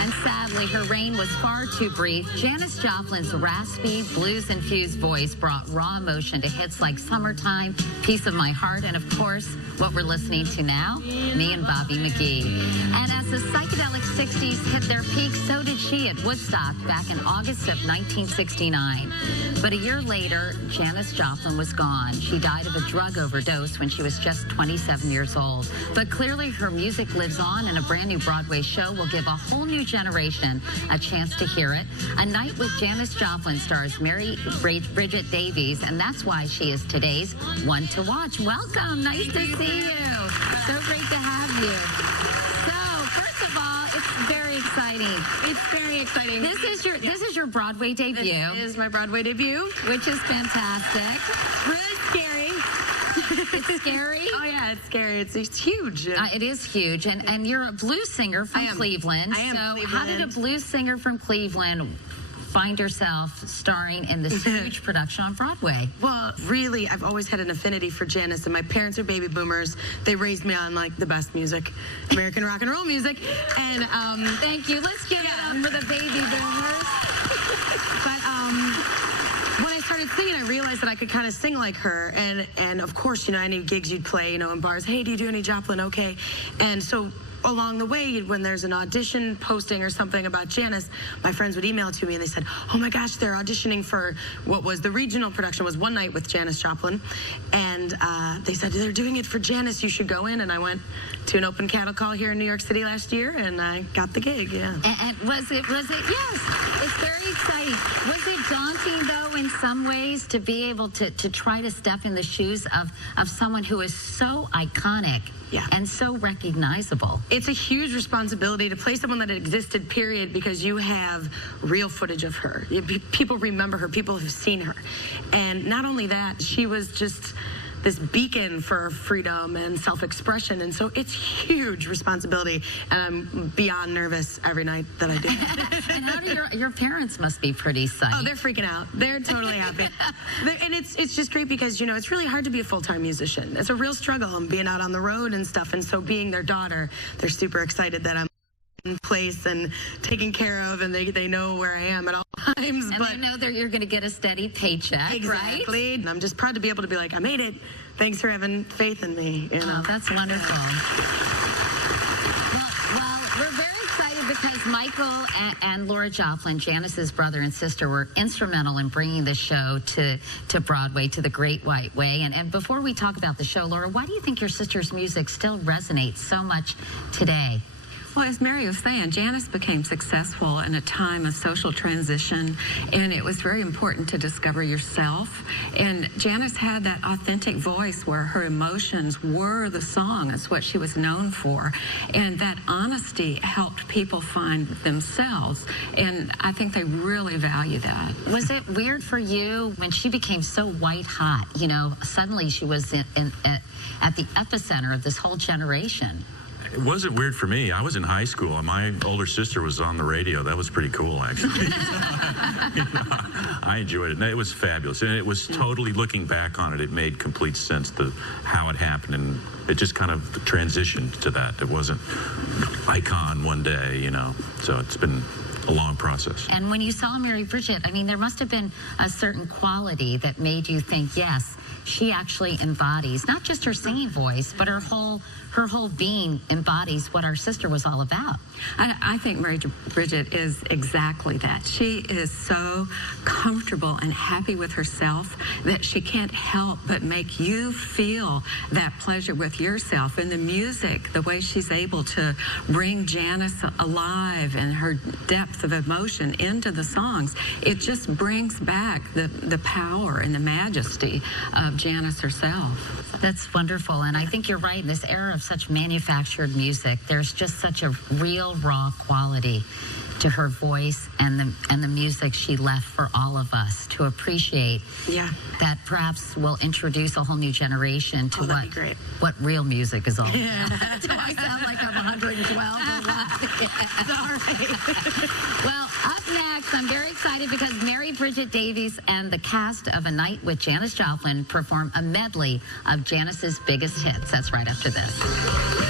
And sadly, her reign was far too brief. Janis Joplin's raspy, blues-infused voice brought raw emotion to hits like Summertime, Piece of My Heart, and of course, what we're listening to now, me and Bobby McGee. And as the psychedelic 60s hit their peak, so did she at Woodstock back in August of 1969. But a year later, Janis Joplin was gone. She died of a drug overdose when she was just 27 years old. But clearly her music lives on, and a brand new Broadway show will give a whole new generation a chance to hear it. A Night with Janis Joplin stars Bridget Davies, and that's why she is today's one to watch. Welcome. Nice to see you. So great to have you. So, first of all, it's very exciting. It's very exciting. This is your Broadway debut. This is my Broadway debut, which is fantastic. Really scary. It's scary? Oh, yeah, it's scary. It's huge. It is huge. And you're a blues singer from Cleveland. I am So Cleveland. How did a blues singer from Cleveland find herself starring in this huge production on Broadway? Well, really, I've always had an affinity for Janis, and my parents are baby boomers. They raised me on, like, the best music, American rock and roll music. And, thank you. Let's give it up for the baby boomers. But, when I started singing, I realized that I could kind of sing like her, and of course, you know, any gigs you'd play, you know, in bars, hey, do you do any Joplin? Okay. And so along the way, when there's an audition posting or something about Janis, my friends would email it to me, and they said, oh my gosh, they're auditioning for what was the regional production, was One Night with Janis Joplin, and they said, they're doing it for Janis, you should go in. And I went to an open cattle call here in New York City last year, and I got the gig. Yeah. And was it yes, it's very exciting. Was it daunting though in some ways to be able to try to step in the shoes of someone who is so iconic? Yeah. And so recognizable? It's a huge responsibility to play someone that existed, period, because you have real footage of her. People remember her. People have seen her. And not only that, she was just this beacon for freedom and self-expression, and so it's huge responsibility, and I'm beyond nervous every night that I do it. And how do your parents must be pretty psyched? Oh, they're freaking out. They're totally happy. And it's just great because, you know, it's really hard to be a full-time musician. It's a real struggle, and being out on the road and stuff, and so being their daughter, they're super excited that I'm in place and taken care of, and they know where I am at all times. And they know that you're going to get a steady paycheck, exactly. Right? And I'm just proud to be able to be like, I made it. Thanks for having faith in me. You know? Oh, that's wonderful. Well, we're very excited because Michael and Laura Joplin, Janis's brother and sister, were instrumental in bringing the show to Broadway, to the Great White Way. And before we talk about the show, Laura, why do you think your sister's music still resonates so much today? Well, as Mary was saying, Janis became successful in a time of social transition, and it was very important to discover yourself. And Janis had that authentic voice where her emotions were the song. It's what she was known for. And that honesty helped people find themselves. And I think they really value that. Was it weird for you when she became so white hot? You know, suddenly she was at the epicenter of this whole generation. It wasn't weird for me. I was in high school, and my older sister was on the radio. That was pretty cool, actually. I enjoyed it. And it was fabulous. And it was totally, looking back on it, it made complete sense to how it happened. And it just kind of transitioned to that. It wasn't icon one day, you know. So it's been a long process. And when you saw Mary Bridget, I mean, there must have been a certain quality that made you think, yes, she actually embodies not just her singing voice, but her whole being embodies what our sister was all about. I think Mary Bridget is exactly that. She is so comfortable and happy with herself that she can't help but make you feel that pleasure with yourself. And the music, the way she's able to bring Janis alive and her depth of emotion into the songs, it just brings back the power and the majesty of Janis herself. That's wonderful, and I think you're right. In this era of such manufactured music, there's just such a real, raw quality to her voice and the music she left for all of us to appreciate. Yeah. That perhaps will introduce a whole new generation to what real music is all about. Yeah. Do I sound like I'm 112 or what? Sorry. Well, up next, I'm very excited because Mary Bridget Davies and the cast of A Night with Janis Joplin perform a medley of Janis's biggest hits. That's right after this.